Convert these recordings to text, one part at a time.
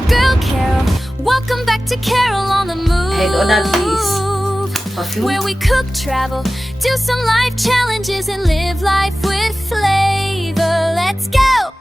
your girl Carol. Welcome back to Carol on the Move. Hey, don't have this perfume. Where we cook, travel, do some life challenges, and live life with flavor. Let's go!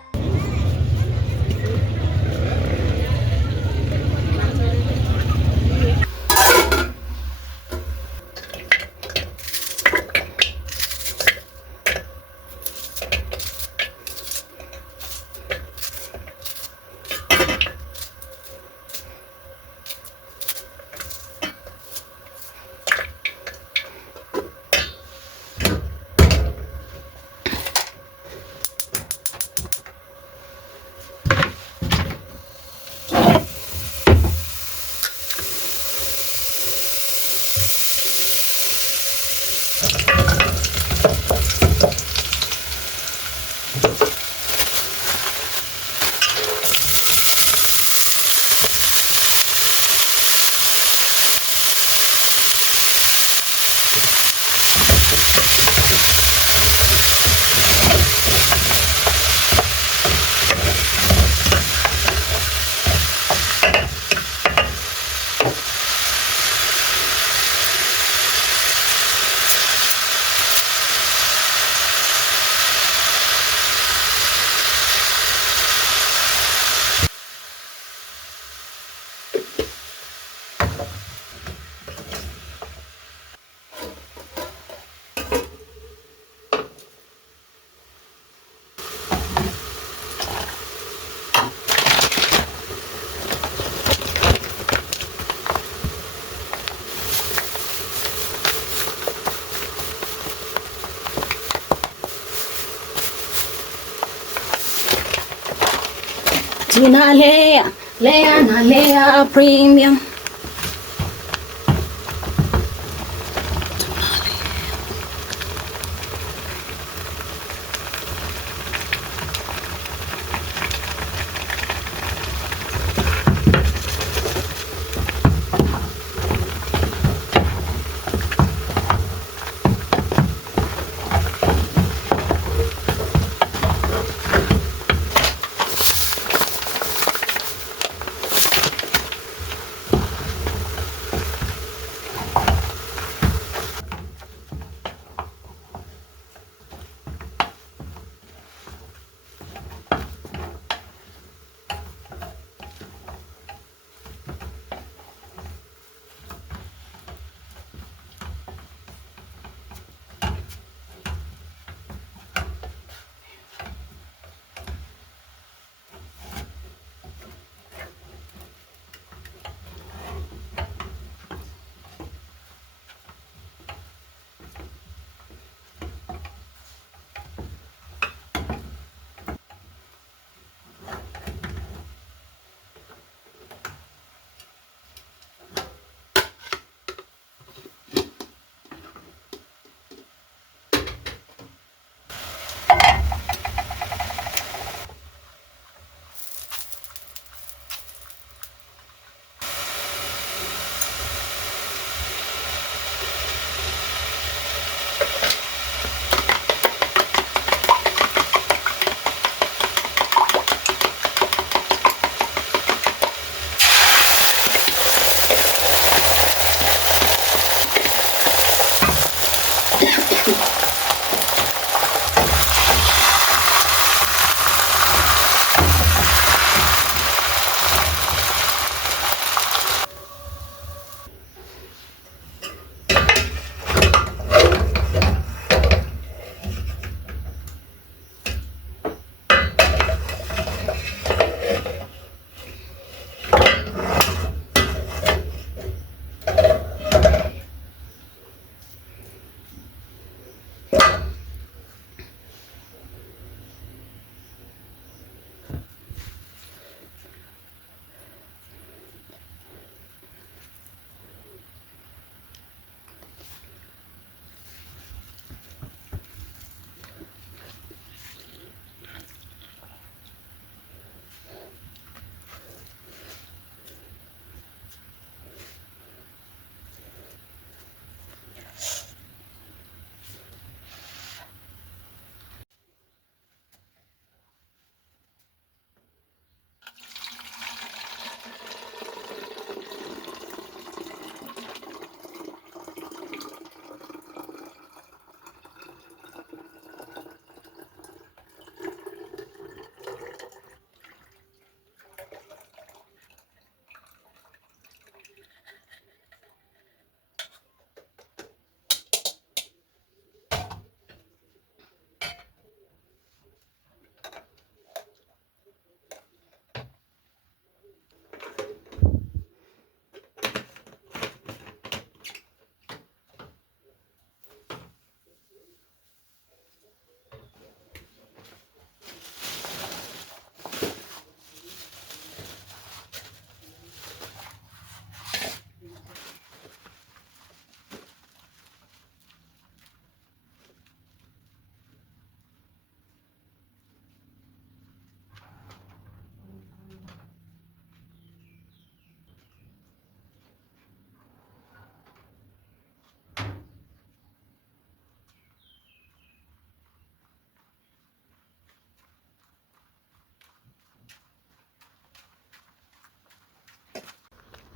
Gina Lea Premium.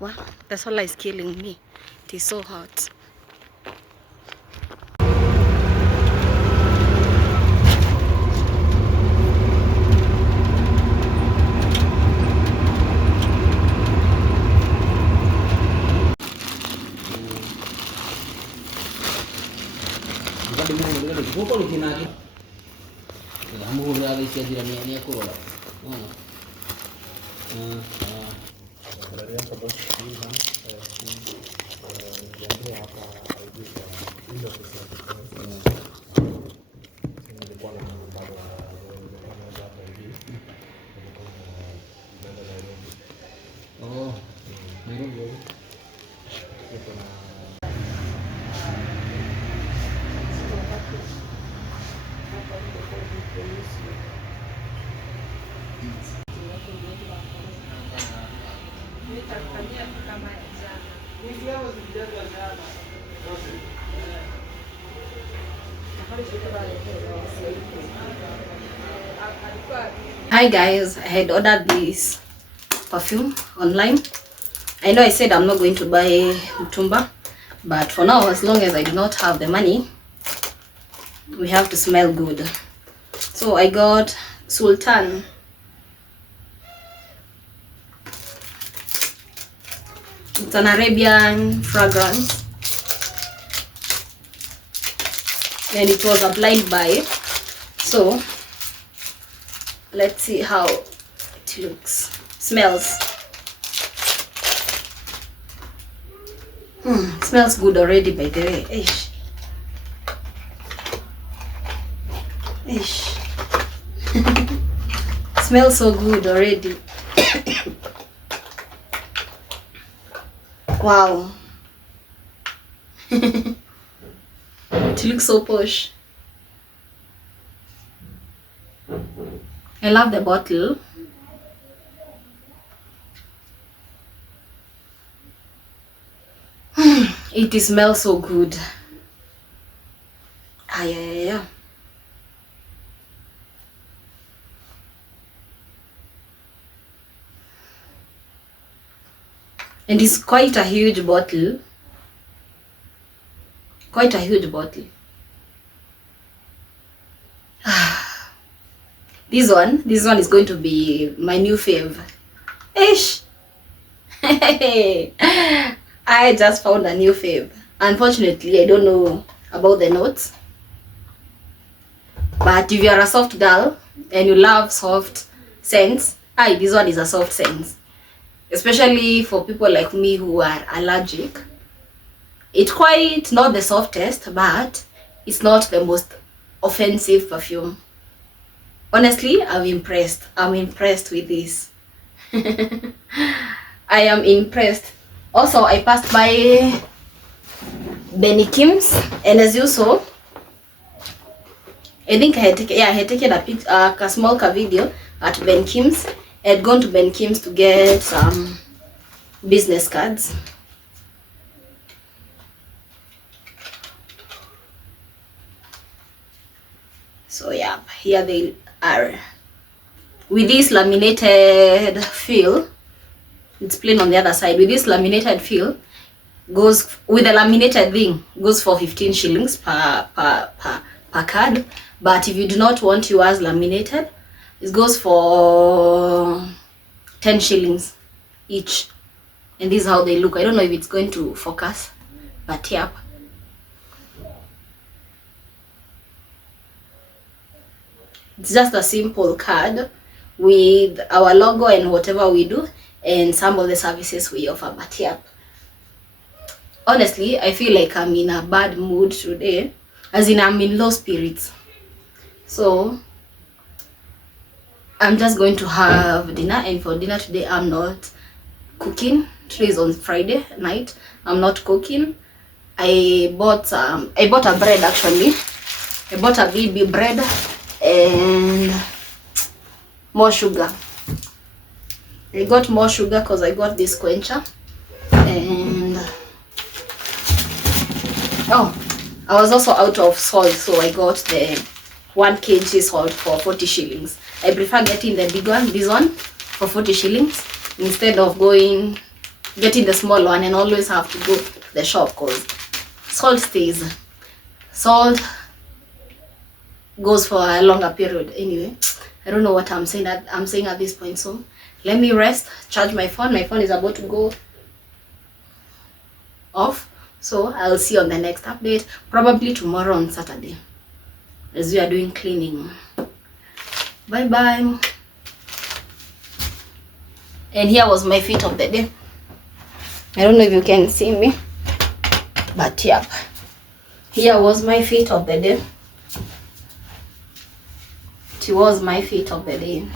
Wow, the solar is killing me. It is so hot. Hi guys, I had ordered this perfume online. I know I said I'm not going to buy mtumba, but for now, as long as I do not have the money, we have to smell good. So I got Sultan. It's an Arabian fragrance, and it was applied by. So let's see how it looks, smells. Smells good already, by the way. Ish. Ish. Smells so good already. Wow. It looks so posh. I love the bottle. It smells so good. Yeah. And it's quite a huge bottle. Quite a huge bottle. This one is going to be my new fave. Ish. I just found a new fave. Unfortunately, I don't know about the notes. But if you are a soft girl and you love soft scents, this one is a soft scent. Especially for people like me who are allergic. It's quite not the softest, but it's not the most offensive perfume. Honestly, I'm impressed. I'm impressed with this. I am impressed. Also, I passed by Benny Kim's, and as you saw, I think I had taken a small video at Ben Kim's. I had gone to Ben Kim's to get some business cards. So yeah, here they are. With this laminated feel, it's plain on the other side. With this laminated feel, goes with the laminated thing, goes for 15 shillings per card. But if you do not want yours laminated, it goes for 10 shillings each. And this is how they look. I don't know if it's going to focus, but yeah. It's just a simple card with our logo and whatever we do and some of the services we offer. But yeah, honestly, I feel like I'm in a bad mood today, as in I'm in low spirits. So I'm just going to have dinner, and for dinner today I'm not cooking. Today is on Friday night. I'm not cooking. I bought a bread actually. I bought a BB bread and more sugar. I got more sugar because I got this quencher, and I was also out of salt, so I got the 1 kg salt for 40 shillings. I prefer getting the big one, this one, for 40 shillings instead of going getting the small one and always have to go to the shop, because salt stays. Salt goes for a longer period. Anyway, I don't know what I'm saying at this point, so let me rest, charge my phone. My phone is about to go off, so I'll see you on the next update, probably tomorrow on Saturday, as we are doing cleaning. Bye bye. And here was my fit of the day. I don't know if you can see me, but yep, here was my fit of the day. It was my fit of the day.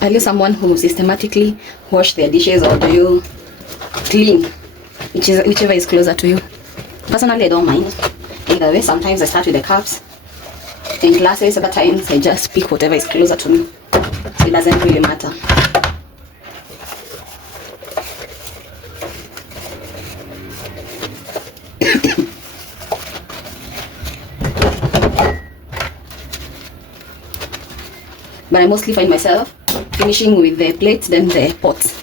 Are you someone who systematically wash their dishes, or do you clean whichever is closer to you? Personally, I don't mind either way. Sometimes I start with the cups and glasses, other times I just pick whatever is closer to me, so it doesn't really matter. But I mostly find myself finishing with the plates, then the pots.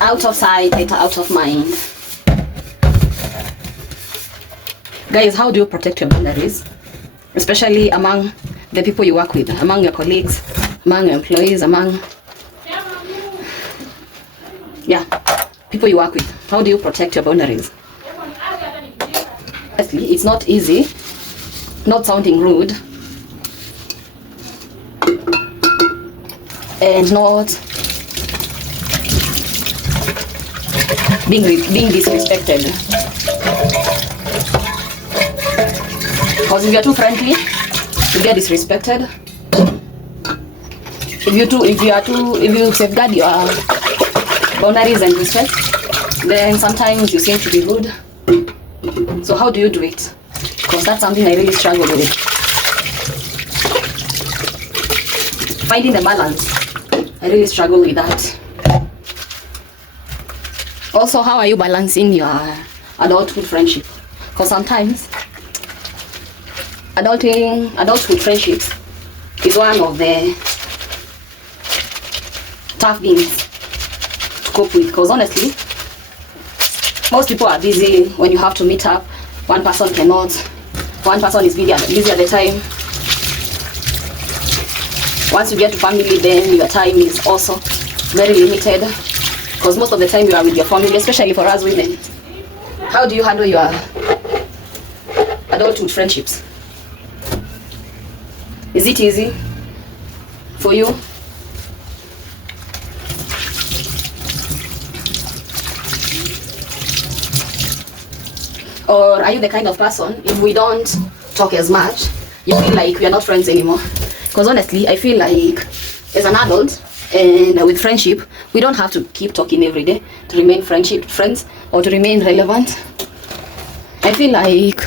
Out of sight, better out of mind. Guys, how do you protect your boundaries? Especially among the people you work with, among your colleagues, among your employees, among people you work with. How do you protect your boundaries? Honestly, it's not easy, not sounding rude, and not being disrespected. Because if you're too friendly, you get disrespected. If you safeguard your boundaries and respect, then sometimes you seem to be rude. So how do you do it? Because that's something I really struggle with. Finding the balance, I really struggle with that. Also, how are you balancing your adulthood friendship? Because sometimes adulthood friendships is one of the tough things to cope with. Because honestly, most people are busy when you have to meet up. One person cannot. One person is busy at the time. Once you get to family, then your time is also very limited. Because most of the time you are with your family, especially for us women. How do you handle your adulthood friendships? Is it easy for you? Or are you the kind of person, if we don't talk as much, you feel like we are not friends anymore? Because honestly, I feel like as an adult and with friendship, We don't have to keep talking every day to remain friends, or to remain relevant. I feel like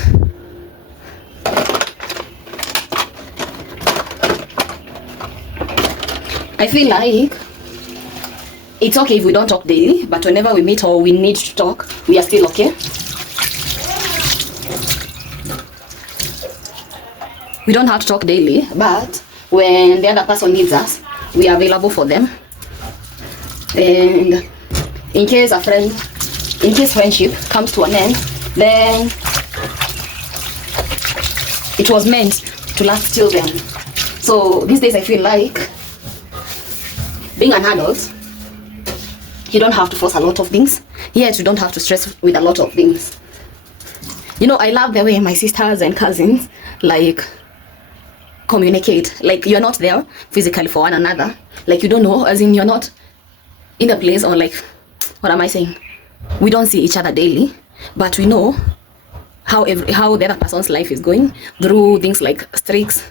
it's okay if we don't talk daily, but whenever we meet or we need to talk, we are still okay. We don't have to talk daily, but when the other person needs us, we are available for them. And in case friendship comes to an end, then it was meant to last till then. So these days I feel like being an adult, you don't have to force a lot of things, yet you don't have to stress with a lot of things. You know, I love the way my sisters and cousins like communicate. Like, you're not there physically for one another, like you don't know, as in you're not in a place, or like, what am I saying, we don't see each other daily, but we know how the other person's life is going through things like streaks,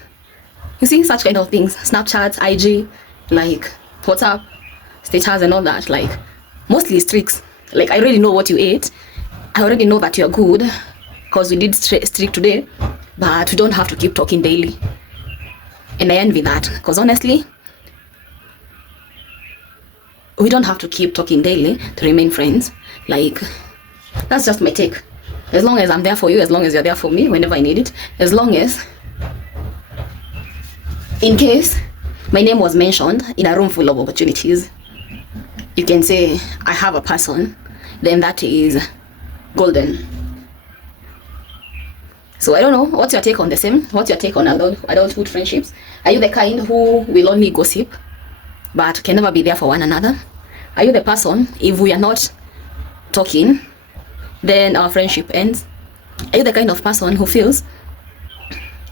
you see, such kind of things, Snapchats, IG, like WhatsApp status and all that. Like, mostly streaks. Like, I already know what you ate, I already know that you're good because we did streak today, but we don't have to keep talking daily. And I envy that, because honestly, we don't have to keep talking daily to remain friends. Like, that's just my take. As long as I'm there for you, as long as you're there for me whenever I need it, as long as, in case my name was mentioned in a room full of opportunities, you can say I have a person, then that is golden. So I don't know, what's your take on the same? What's your take on adulthood friendships? Are you the kind who will only gossip but can never be there for one another? Are you the person, if we are not talking, then our friendship ends? Are you the kind of person who feels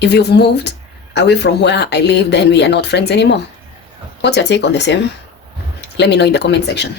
if you've moved away from where I live, then we are not friends anymore? What's your take on the same? Let me know in the comment section.